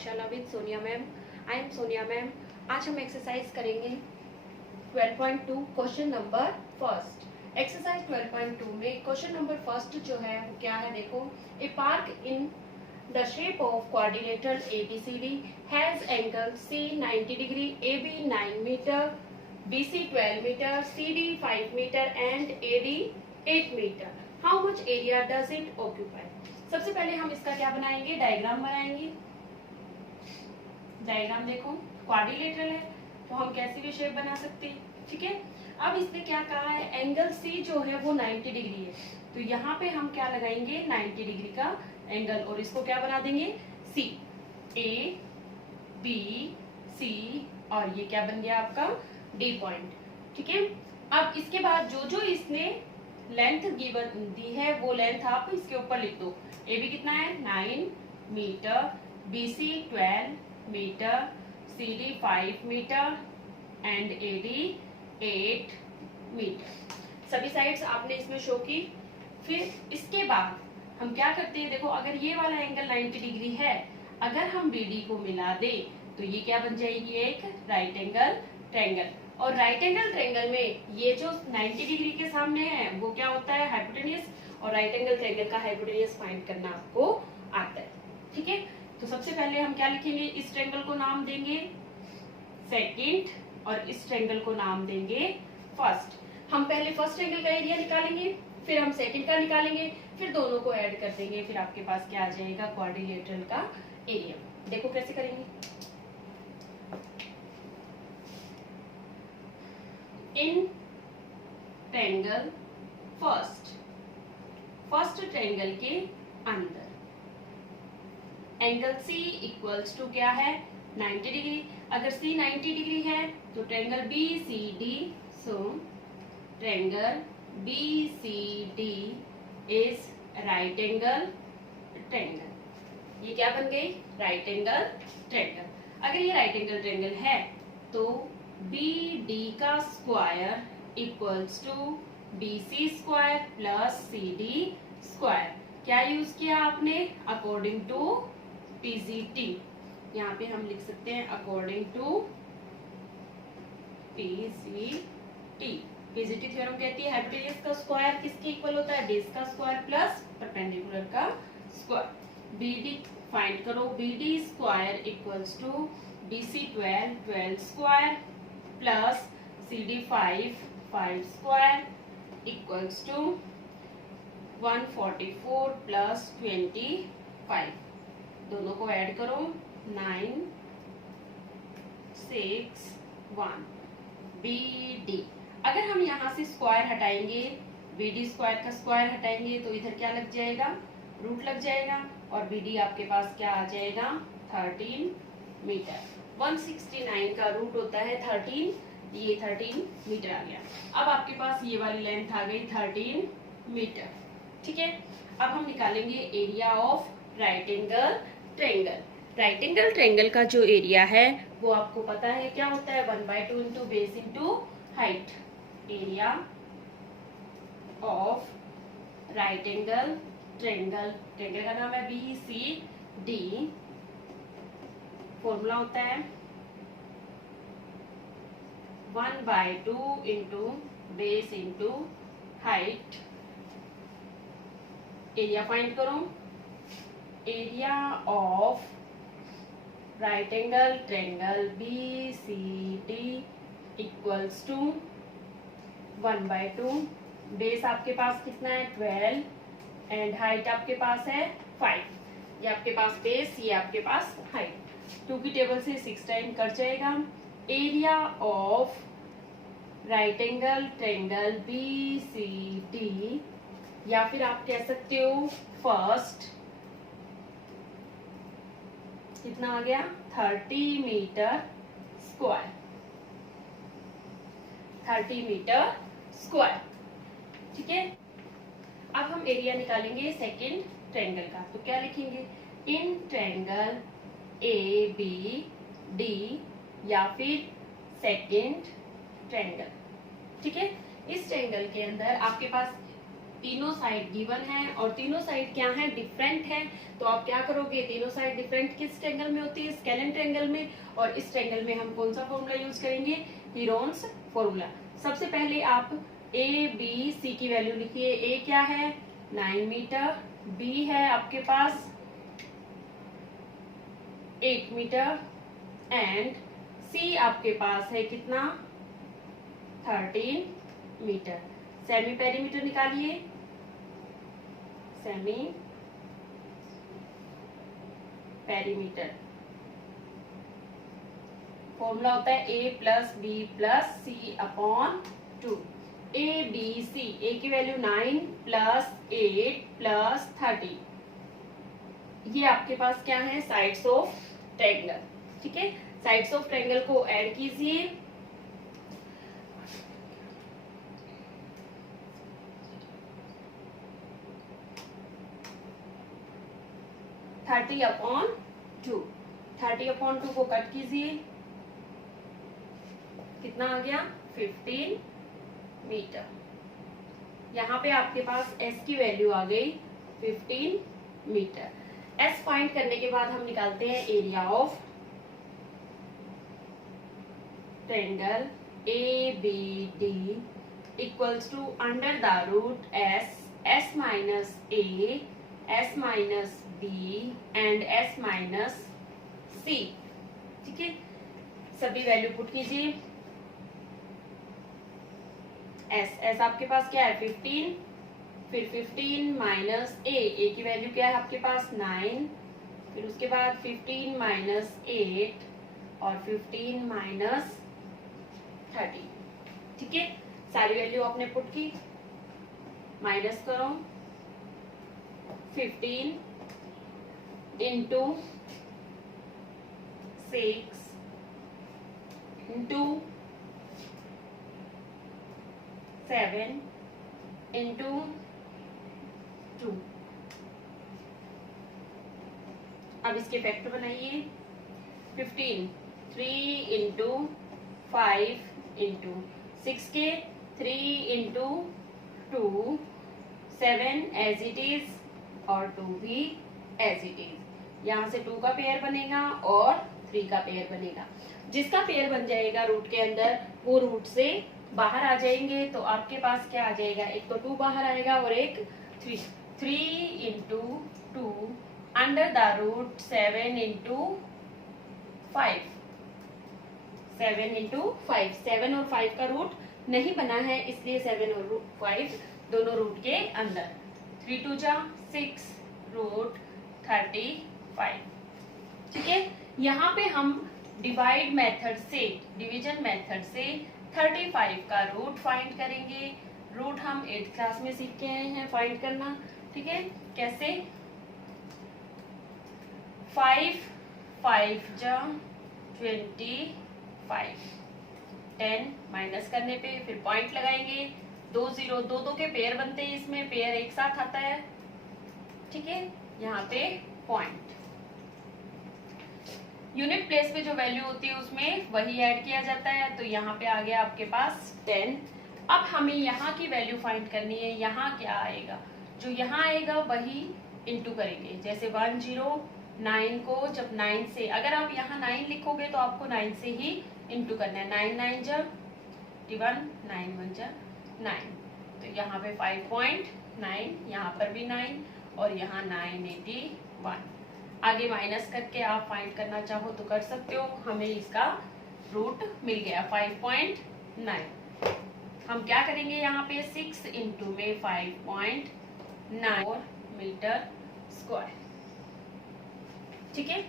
पाठशाला with Sonia ma'am. I am Sonia ma'am. आज हम एक्सरसाइज करेंगे 12.2 क्वेश्चन नंबर फर्स्ट। एक्सरसाइज 12.2 में क्वेश्चन नंबर फर्स्ट जो है वो क्या है, देखो। A park in the shape of quadrilateral ABCD has angle C 90 degree, AB 9 metre, BC 12 metre, CD 5 metre and AD 8 metre. How much area does it occupy? सबसे पहले हम इसका क्या बनाएंगे, डायग्राम बनाएंगे। डायग्राम देखो, क्वाड्रिलेटरल है तो हम कैसी भी शेप बना सकते हैं, ठीक है। अब इसने क्या कहा है, एंगल C जो है वो 90 डिग्री है, तो यहाँ पे हम क्या लगाएंगे, 90 डिग्री का एंगल, और इसको क्या बना देंगे, C, A, B, C, और ये क्या बन गया आपका D पॉइंट, ठीक है। अब इसके बाद जो जो इसने लेंथ गिवन दी है वो लेंथ आप इसके ऊपर लिख दो। AB कितना है, 9 metre, BC 12 metre, CD 5 metre and AD 8 metre. सभी साइड्स आपने इसमें शो की। फिर इसके बाद हम क्या करते हैं, देखो अगर ये वाला एंगल 90 डिग्री है, अगर हम BD को मिला दे तो ये क्या बन जाएगी, एक राइट एंगल ट्रायंगल। और राइट एंगल ट्रायंगल में ये जो 90 डिग्री के सामने है वो क्या होता है, हाइपोटेन्यूज, और राइट एंगल ट्रायंगल का हाइपोटेन्यूज फाइंड करना आपको आता है, ठीक है। तो सबसे पहले हम क्या लिखेंगे, इस ट्रायंगल को नाम देंगे सेकंड और इस ट्रायंगल को नाम देंगे फर्स्ट। हम पहले फर्स्ट ट्रायंगल का एरिया निकालेंगे, फिर हम सेकंड का निकालेंगे, फिर दोनों को ऐड कर देंगे, फिर आपके पास क्या आ जाएगा, क्वाड्रिलेटरल का एरिया। देखो कैसे करेंगे। इन ट्रायंगल फर्स्ट ट्रायंगल के अंदर एंगल C इक्वल्स टू क्या है, 90 डिग्री। अगर C 90 डिग्री है तो triangle BCD, so triangle BCD is right angle triangle. ये क्या बन गई, राइट एंगल ट्रायंगल। अगर ये राइट एंगल ट्रायंगल है तो BD का square equals to BC square plus CD square. क्या यूज किया आपने, अकॉर्डिंग टू PCT। यहाँ पे हम लिख सकते हैं according to PCT। PCT theorem कहती है हाइपोटेन्यूज का स्क्वायर किसके इक्वल होता है, बेस का स्क्वायर प्लस परपेंडिकुलर का स्क्वायर। BD फाइंड करो, BD square equals to BC 12 square plus CD 5 square equals to 144 plus 25। दोनों को ऐड करो, 9 6 1। BD अगर हम यहाँ से स्क्वायर हटाएंगे, BD स्क्वायर का स्क्वायर हटाएंगे तो इधर क्या लग जाएगा, रूट लग जाएगा, और BD आपके पास क्या आ जाएगा, 13 मीटर। 169 का रूट होता है 13, ये 13 मीटर आ गया। अब आपके पास ये वाली लेंथ आ गई 13 मीटर, ठीक है। अब हम निकालेंगे area of right angle triangle. Right angle triangle का जो एरिया है वो आपको पता है क्या होता है, 1/2 into base into height. Area of right angle triangle, triangle का नाम है BCD। फॉर्मूला होता है 1/2 into base into height. Area find करो, area of right angle triangle BCD equals to 1/2। Base आपके पास कितना है, 12, एंड हाइट आपके पास है 5। ये आपके पास बेस, ये आपके पास हाइट। 2 की टेबल से 6 टाइम कट जाएगा। Area of right angle triangle BCD, या फिर आप कह सकते हो फर्स्ट, कितना आ गया, 30 मीटर स्क्वायर। 30 मीटर स्क्वायर, ठीक है। अब हम एरिया निकालेंगे सेकंड ट्रायंगल का, तो क्या लिखेंगे, इन ट्रायंगल ABD या फिर सेकंड ट्रायंगल, ठीक है। इस ट्रायंगल के अंदर आपके पास तीनों साइड गिवन है और तीनों साइड क्या है, डिफरेंट है। तो आप क्या करोगे, तीनों साइड डिफरेंट किस ट्रायंगल में होती है, स्केलेन ट्रायंगल में। और इस ट्रायंगल में हम कौन सा फॉर्मूला यूज करेंगे, हीरोन्स फॉर्मूला। सबसे पहले आप ए बी सी की वैल्यू लिखिए। ए क्या है 9 मीटर, बी है आपके पास 8 मीटर एंड सी आपके पास है कितना 13 मीटर। सेमी पेरीमीटर निकालिए, सेमी पेरीमीटर फॉर्मूला होता है A plus B plus C upon 2। A B C, A की वैल्यू 9 प्लस 8 प्लस 30, ये आपके पास क्या है, साइड्स ऑफ ट्रायंगल। ठीक है, साइड्स ऑफ ट्रायंगल को ऐड कीजिए। थर्टी अपॉन 2 को कट कीजिए, कितना आ गया 15 मीटर। यहाँ पे आपके पास s की वैल्यू आ गई 15 मीटर। s फाइंड करने के बाद हम निकालते हैं area of triangle ABD equals to under the root s minus a, s minus b and s minus c। ठीक है, सभी वैल्यू पुट कीजिए। s आपके पास क्या है 15, फिर 15 माइनस a की वैल्यू क्या है आपके पास 9, फिर उसके बाद 15 माइनस 8 और 15 माइनस 30। ठीक है, सारी वैल्यू आपने पुट की, माइनस करो 15 इंटू 6 इंटू 7 इंटू 2। अब इसके फैक्टर बनाइए। 15 3 इंटू 5 इंटू 6 के 3 इंटू 2, 7 एज इट इज और 2 भी एज इट इज। यहाँ से 2 का पेयर बनेगा और 3 का पेयर बनेगा। जिसका पेयर बन जाएगा रूट के अंदर वो रूट से बाहर आ जाएंगे। तो आपके पास क्या आ जाएगा, एक तो 2 बाहर आएगा और एक 3। 3 into 2 under the root 7 into 5। 7 into 5, 7 और 5 का रूट नहीं बना है, इसलिए 7 और 5 दोनों रूट के अंदर। 3 2 जा 6 रूट 35। ठीक है, यहाँ पे हम डिवाइड मेथड से, डिवीजन मेथड से 35 का रूट फाइंड करेंगे। रूट हम 8th क्लास में सीख के आए हैं फाइंड करना। ठीक है, कैसे 5 5 जा 25, 10 माइनस करने पे फिर पॉइंट लगाएंगे। 2 0 2 2 के पेयर बनते हैं, इसमें पेयर एक साथ आता है। ठीक है, यहाँ पे पॉइंट, यूनिट प्लेस पे जो वैल्यू होती है उसमें वही ऐड किया जाता है। तो यहाँ पे आ गया आपके पास 10। अब हमें यहाँ की वैल्यू फाइंड करनी है। यहाँ क्या आएगा, जो यहाँ आएगा वही इंटू करेंगे। जैसे 109 को जब 9 से, अगर आप यहाँ 9 लिखोगे तो आपको 9 से ही इंटू करना है। 9 9 जा 21, 9 1 जा 9। तो यहाँ पे 5.9, यहाँ पर भी 9 और यहाँ 981। आगे माइनस करके आप फाइंड करना चाहो तो कर सकते हो। हमें इसका रूट मिल गया 5.9। हम क्या करेंगे, यहाँ पे 6 इंटू में 5.9 मीटर स्क्वायर। ठीक है,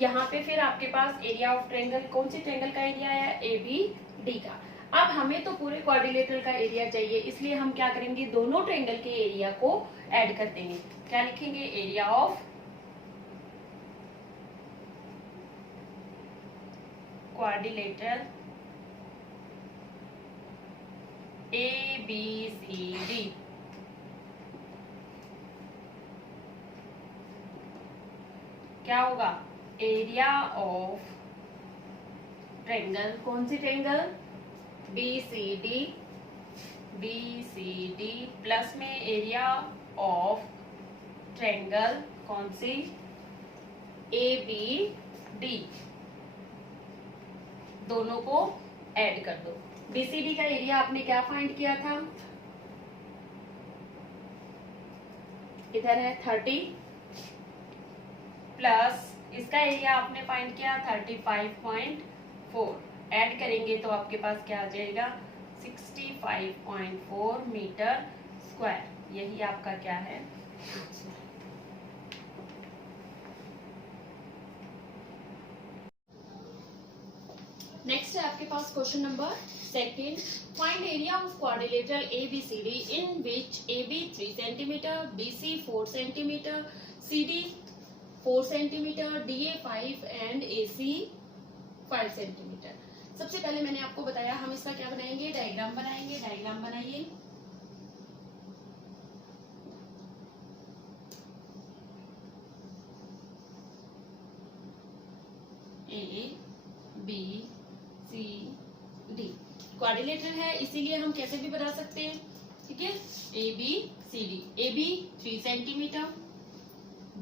यहाँ पे फिर आपके पास एरिया ऑफ ट्रायंगल, कौन सी ट्रायंगल का एरिया है, ABD का। अब हमें तो पूरे क्वाड्रिलेटरल का एरिया चाहिए, इसलिए हम क्या करेंगे, दोनों ट्रायंगल के एरिया को ऐड कर देंगे। क्या लिखेंगे, एरिया ऑफ क्वाड्रिलेटरल ABCD। क्या होगा, एरिया ऑफ ट्रायंगल, कौन सी ट्रायंगल, BCD ABCD प्लस में एरिया ऑफ ट्रायंगल कौन सी ABD, दोनों को ऐड कर दो। BCD का एरिया आपने क्या फाइंड किया था, इधर है 30 प्लस इसका एरिया आपने फाइंड किया 35.4, ऐड करेंगे तो आपके पास क्या आ जाएगा 65.4 मीटर स्क्वायर, यही आपका क्या है। नेक्स्ट है आपके पास question number second, find area of quadrilateral ABCD in which AB 3 centimetre, BC 4 centimetre, CD 4 centimetre, DA 5 and AC 5 centimetre. सबसे पहले मैंने आपको बताया हम इसका क्या बनाएंगे, डायग्राम बनाएंगे। डायग्राम बनाइए। ABCD क्वाड्रिलेटरल है इसीलिए हम कैसे भी बना सकते हैं, ठीक है। ABCD, AB 3 centimetre,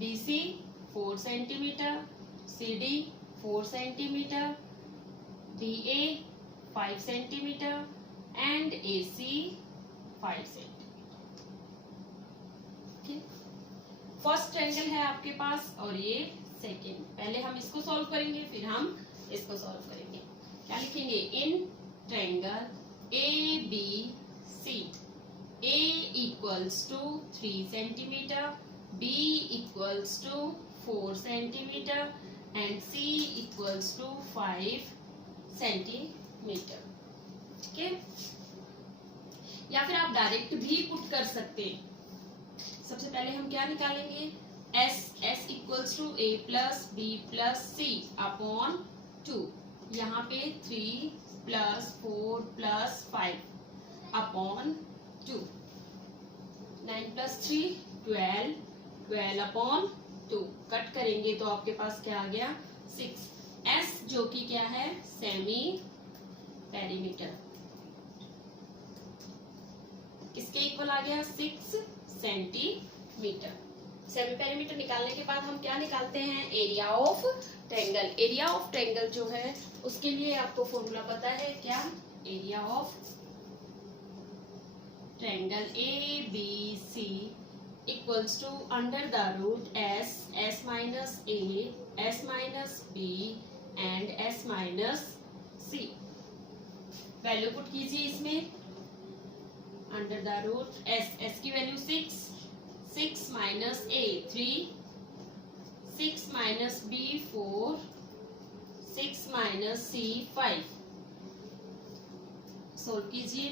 BC 4 centimetre, CD 4 centimetre, DA 5 centimetre and AC 5 centimetre. First triangle है आपके पास और ये सेकेंड। पहले हम इसको सॉल्व करेंगे फिर हम इसको सॉल्व करेंगे। क्या लिखेंगे, in triangle ABC A equals to 3 centimetre, B equals to 4 centimetre and C equals to 5 centimetre, ठीक है। या फिर आप डायरेक्ट भी पुट कर सकते हैं। सबसे पहले हम क्या निकालेंगे, S equals to A plus B plus C upon 2, यहाँ पे 3 plus 4 plus 5 upon 2, 9 plus 3 12, 12 upon 2 cut करेंगे तो आपके पास क्या आ गया 6। S जो कि क्या है सेमी पेरीमीटर, किसके इक्वल आ गया 6 सेंटीमीटर। सेमी पेरीमीटर निकालने के बाद हम क्या निकालते हैं, area of triangle. Area of triangle जो है उसके लिए आपको फॉर्मूला पता है क्या, area of triangle ABC equals to under the root S minus A, S minus B and S minus C। Value put कीजिए इसमें, अंडर द रूट S की value 6 minus A 3, 6 minus B 4, 6 minus C 5। Solve कीजिए,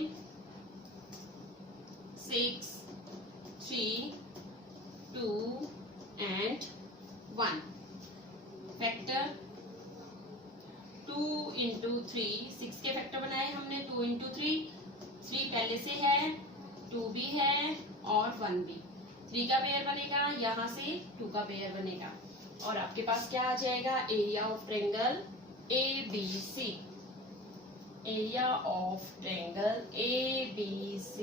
6 3 2 and 1। Factor 2 into 3, 6 के factor बनाए हमने 2 into 3, 3 पहले से है, 2 भी है और 1 भी। 3 का पेयर बनेगा, यहाँ से 2 का पेयर बनेगा और आपके पास क्या आ जाएगा, area of triangle ABC। Area of triangle ABC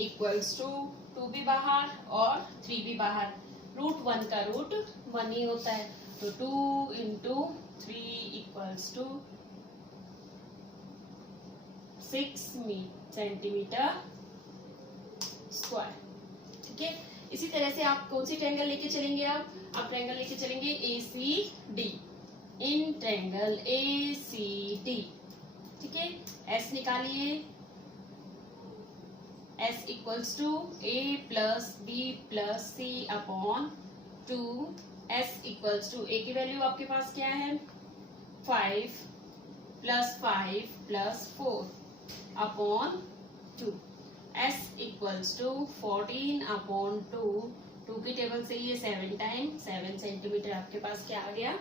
equals to 2 भी बाहर और 3 भी बाहर, रूट 1 का रूट 1 ही होता है, तो 2 into 3 equals to 6 centimetre square, ठीक है। इसी तरह से आप कौन सी ट्रायंगल लेके चलेंगे, आप ट्रायंगल लेके चलेंगे ACD। इन ट्रायंगल ACD, ठीक है। S निकालिए, S equals to A plus B plus C upon 2। S equals to A की वैल्यू आपके पास क्या है 5 plus 5 plus 4 upon 2। S equals to 14 upon 2 की टेबल से ये 7 टाइम 7 सेंटीमीटर आपके पास क्या आ गया,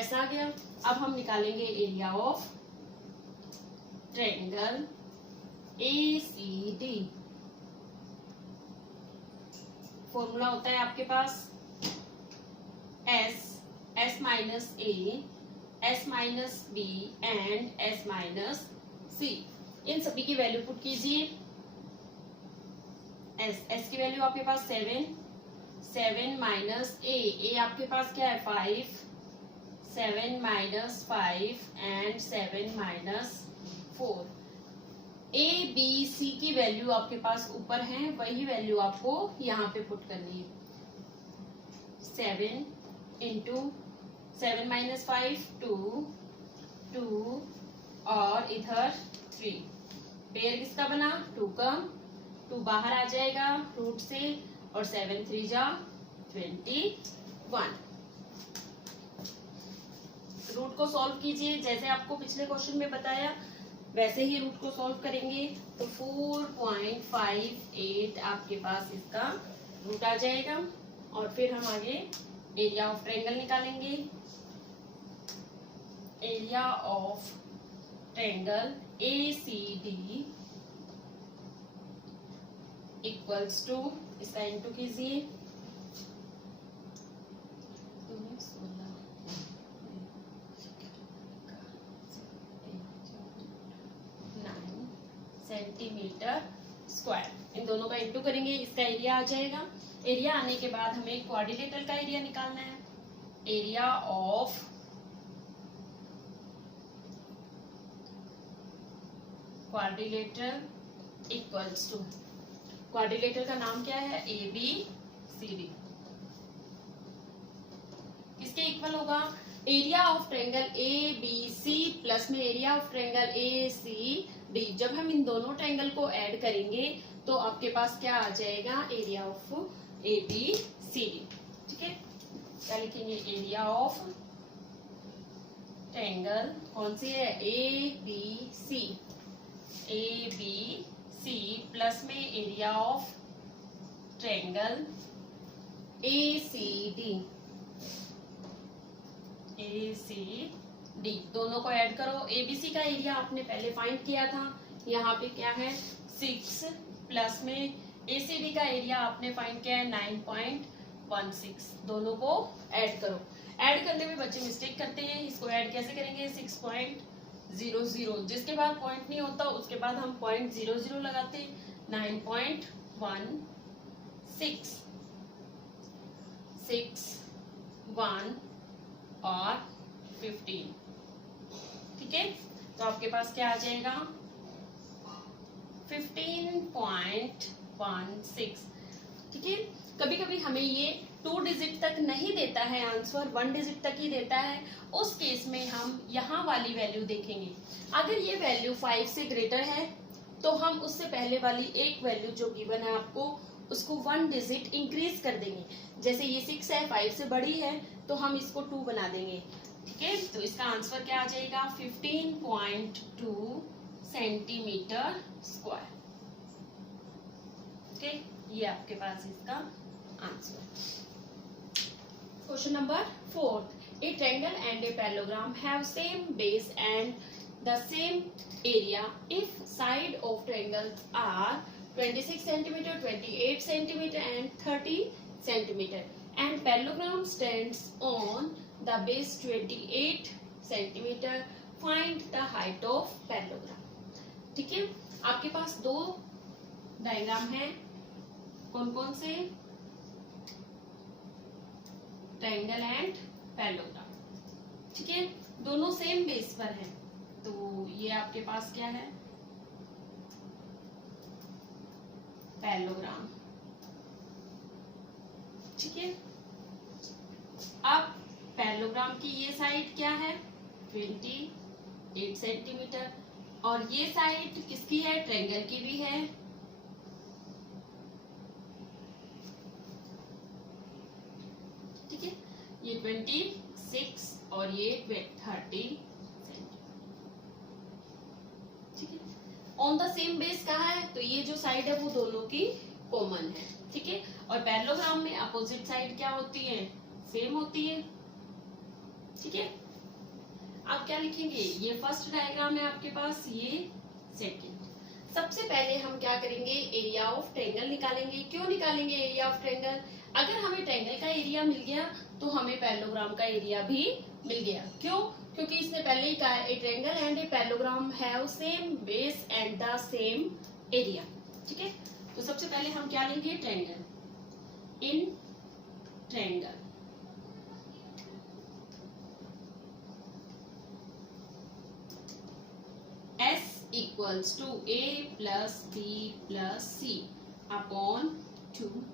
S आ गया। अब हम निकालेंगे area of triangle ACD। Formula होता है आपके पास S minus A, S minus B and S minus C। इन सभी की वैल्यू पुट कीजिए, एस की वैल्यू आपके पास 7 माइनस ए आपके पास क्या है 5, 7 minus 5 and 7 minus 4। A B C की वैल्यू आपके पास ऊपर है, वही वैल्यू आपको यहाँ पे पुट करनी है। 7 इंटू 7 माइनस 5 2 और इधर 3। पेयर किसका बना 2 का, 2 बाहर आ जाएगा रूट से और 7 3 जा 21। रूट को सॉल्व कीजिए, जैसे आपको पिछले क्वेश्चन में बताया वैसे ही रूट को सॉल्व करेंगे। तो 4.58 आपके पास इसका रूट आ जाएगा। और फिर हम आगे एरिया ऑफ ट्रायंगल निकालेंगे। Area of triangle ACD equals to, इसका इंटू कीजिए 9 सेंटीमीटर स्क्वायर। इन दोनों का इंटू करेंगे, इसका एरिया आ जाएगा। एरिया आने के बाद हमें क्वाड्रिलेटरल का एरिया निकालना है। Area of quadrilateral equals to, quadrilateral का नाम क्या है ABCD। किसके इक्वल होगा area of triangle ABC plus में एरिया ऑफ ट्रायंगल ACD। जब हम इन दोनों ट्रायंगल को ऐड करेंगे तो आपके पास क्या आ जाएगा एरिया ऑफ ABCD। ठीक है, क्या लिखेंगे एरिया ऑफ ट्रायंगल कौन सी है ABC प्लस में एरिया ऑफ ट्रायंगल ACD दोनों को ऐड करो। ABC का एरिया आपने पहले फाइंड किया था, यहाँ पे क्या है 6 प्लस में ACD का एरिया आपने फाइंड किया है 9.16। दोनों को ऐड करो। ऐड करने में बच्चे मिस्टेक करते हैं, इसको ऐड कैसे करेंगे 6.00, जिसके बाद पॉइंट नहीं होता उसके बाद हम 0.00 लगाते हैं। 9.16 6 1 और 15। ठीक है, तो आपके पास क्या आ जाएगा 15.16। ठीक है, कभी कभी हमें ये 2 डिजिट तक नहीं देता है आंसर, 1 डिजिट तक ही देता है। उस केस में हम यहाँ वाली वैल्यू देखेंगे। अगर ये वैल्यू 5 से ग्रेटर है तो हम उससे पहले वाली एक वैल्यू जो गिवन है आपको उसको 1 डिजिट इंक्रीज कर देंगे। जैसे ये 6 है 5 से बड़ी है तो हम इसको 2 बना देंगे। ठीक है, तो इसका आंसर क्या आ जाएगा 15.2 सेंटीमीटर स्क्वायर। ठीक है, ये आपके पास इसका answer. Question number 4, a triangle and a parallelogram have same base and the same area if side of triangles are 26 centimeter, 28 centimeter and 30 centimeter and parallelogram stands on the base 28 centimeter. Find the height of parallelogram. ठीक है, आपके पास 2 diagram हैं, कौन कौन से triangle and parallelogram. ठीक है, दोनों सेम बेस पर हैं। तो ये आपके पास क्या है पैरेललोग्राम। ठीक है, अब पैरेललोग्राम की ये साइड क्या है 28 सेंटीमीटर और ये साइड किसकी है ट्रायंगल की भी है। ठीक है, ये 26 और ये 30 ऑन द सेम बेस कहा है तो ये जो साइड है वो दोनों की कॉमन है। ठीक है, और पैरेललोग्राम में अपोजिट साइड क्या होती है सेम होती है। ठीक है, आप क्या लिखेंगे ये फर्स्ट डायग्राम है आपके पास, ये सेकंड। सबसे पहले हम क्या करेंगे एरिया ऑफ ट्रायंगल निकालेंगे। क्यों निकालेंगे एरिया ऑफ ट्रायंगल, अगर हमें ट्रायंगल का एरिया मिल गया तो हमें पैरेललोग्राम का एरिया भी मिल गया। क्यों, क्योंकि इसने पहले ही कहा है ए triangle and a parallelogram have same base and the same area. ठीक है, तो सबसे पहले हम क्या लेंगे, triangle. In triangle S equals to A plus B plus C upon 2.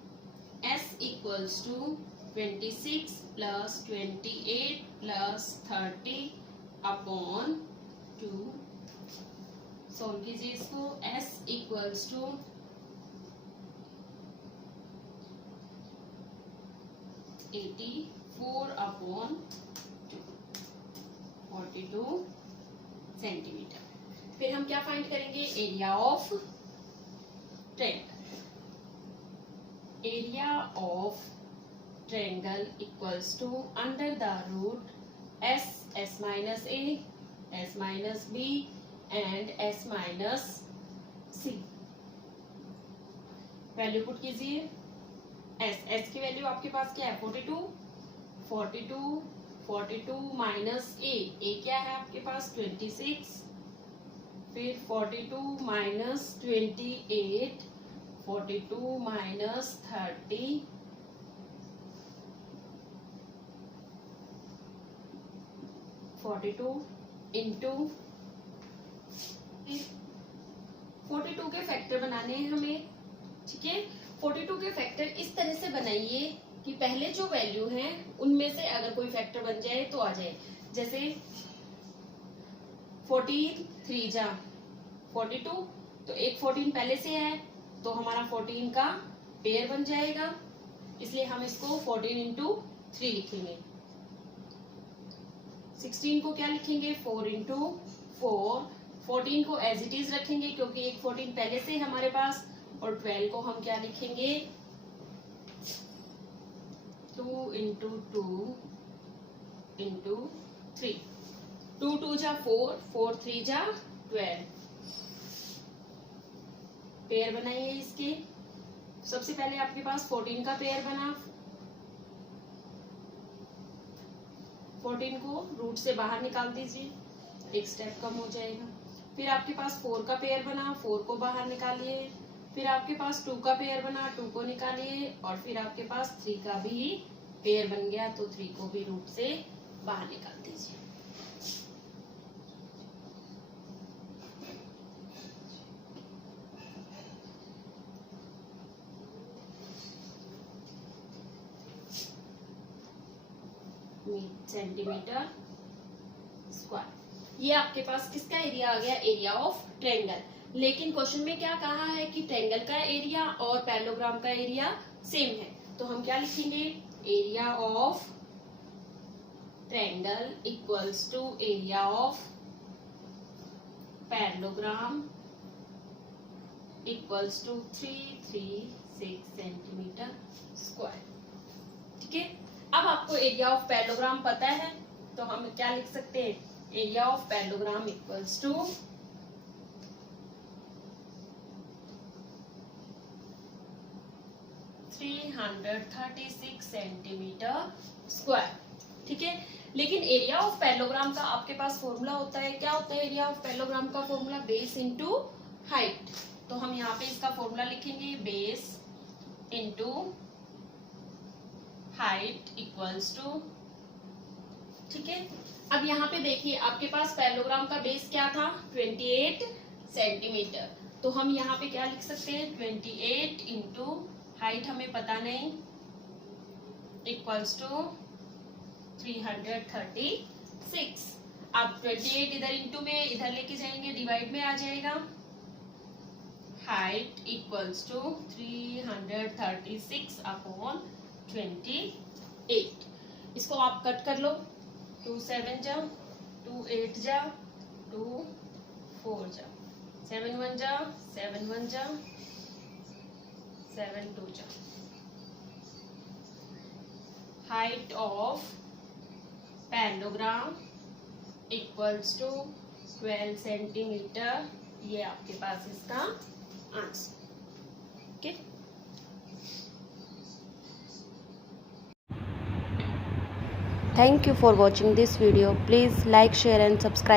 S equals to 26 plus 28 plus 30 upon 2. Solve कीजिए इसको। S equals to 84 upon 2, 42 centimetre. फिर हम क्या फाइंड करेंगे, area of triangle. Area of triangle equals to under the root S, S minus A, S minus B and S minus C। Value put कीजिए। S की value आपके पास क्या है, 42 माइनस A क्या है आपके पास 26, फिर 42 माइनस 28, 42 माइनस 30, 42 इंटू 42 के फैक्टर बनाने हैं हमें, ठीक है। 42 के फैक्टर इस तरह से बनाइए कि पहले जो वैल्यू है उनमें से अगर कोई फैक्टर बन जाए तो आ जाए। जैसे 14 3 जा 42, तो एक 14 पहले से है तो हमारा 14 का पेयर बन जाएगा, इसलिए हम इसको 14 इंटू 3 लिखेंगे। 16 को क्या लिखेंगे, 4 इंटू 4। 14 को एज इट इज रखेंगे क्योंकि एक 14 पहले से हमारे पास, और 12 को हम क्या लिखेंगे, 2 इंटू 2 इंटू 3। 2 2 जा 4, 4 3 जा 12। पेयर बनाइए इसके। सबसे पहले आपके पास 14 का पेयर बना, 14 को रूट से बाहर निकाल दीजिए, एक स्टेप कम हो जाएगा। फिर आपके पास 4 का पेयर बना, 4 को बाहर निकालिए। फिर आपके पास 2 का पेयर बना, 2 को निकालिए। और फिर आपके पास 3 का भी पेयर बन गया, तो 3 को भी रूट से बाहर निकाल दीजिए। Centimetre square. ये आपके पास किसका एरिया आ गया, एरिया ऑफ ट्रायंगल। लेकिन क्वेश्चन में क्या कहा है कि ट्रायंगल का एरिया और पैरेललोग्राम का एरिया सेम है, तो हम क्या लिखेंगे, area of triangle equals to area of parallelogram equals to 336 centimetre square. ठीक है। अब आपको एरिया ऑफ पैरेललोग्राम पता है तो हम क्या लिख सकते हैं, area of parallelogram equals to 336 centimetre square. ठीक है। लेकिन एरिया ऑफ पैरेललोग्राम का आपके पास फॉर्मूला होता है, क्या होता है एरिया ऑफ पैरेललोग्राम का फॉर्मूला, बेस इनटू हाइट। तो हम यहाँ पे इसका फॉर्मूला लिखेंगे, base into height equals to. ठीक है। अब यहाँ पे देखिए आपके पास पैरेललोग्राम का बेस क्या था, 28 सेंटीमीटर। तो हम यहाँ पे क्या लिख सकते हैं, 28 इंटू हाइट हमें पता नहीं, इक्वल्स टू 336। अब 28 इधर इंटू में इधर लेके जाएंगे, डिवाइड में आ जाएगा। Height equals to 336 upon 28। इसको आप कट कर लो, 2 7 जा, 2 8 जा, 2 4 जा, 7 1 जा, 7 1 जा, 7 2 जा। Height of parallelogram equals to 12 centimetre. ये आपके पास इसका answer. Okay. Thank you for watching this video. Please like, share and subscribe.